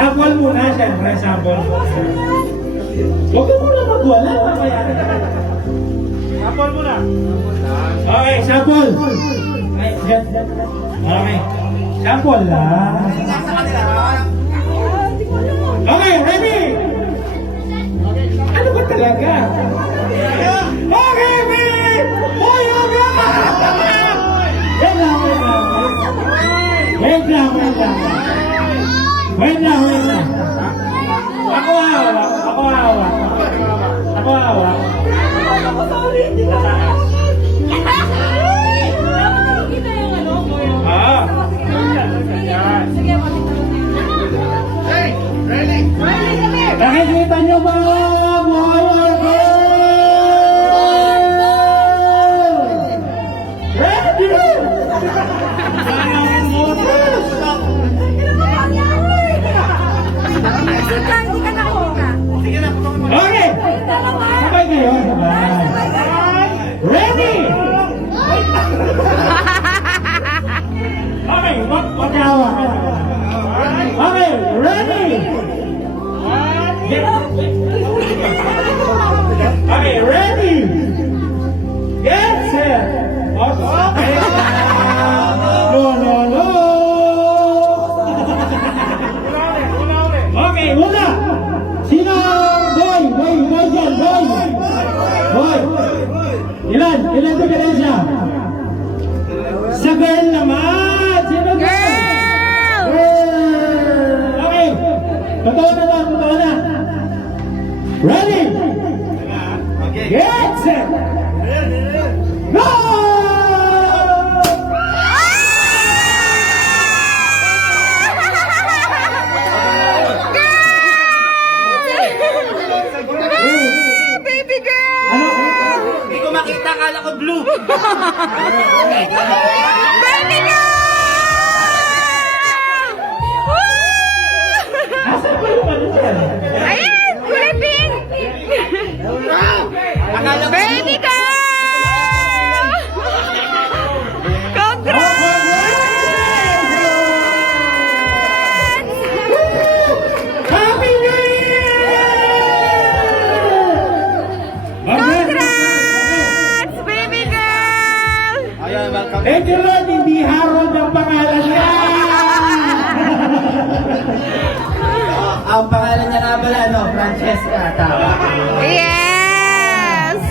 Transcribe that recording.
Sample muna, siyempre, sample. Huwag ka muna magwala. Sample muna. Okay, sample. Okay. Sample lang. Okay, ready? Ano ba talaga? Okay, wait! Hoy, okay! Wait lang. Ako hawak. Ako, sorry. Hindi ko kita yung ano, Kuya. Sige, Hey, ready? Nakikita niyo ba? Ready? Hindi ka nakikita. Okay! Sabay kayo, sabay. Ready? Okay, magkawa. Okay, ready? Okay, ready? Get set. Okay. No. Okay, una. Sino? Boy dyan, boy. Ilan diferensya? Sa girl naman. Sino girl? Okay. Totoo na. Ready? Get set. Go! Baby girl! Ano? Hindi ko makita, akala ko blue. Baby girl! Asan ba yung ano dyan? Ayan! Kulay pink! Akala ko Baby girl! Congrats! Happy New Year! Congrats! Baby girl! Ayan, welcome. Thank you Lord, hindi Harold ang pangalan niya! Ang pangalan niya nga pala, no? Francesca, tama. Yes!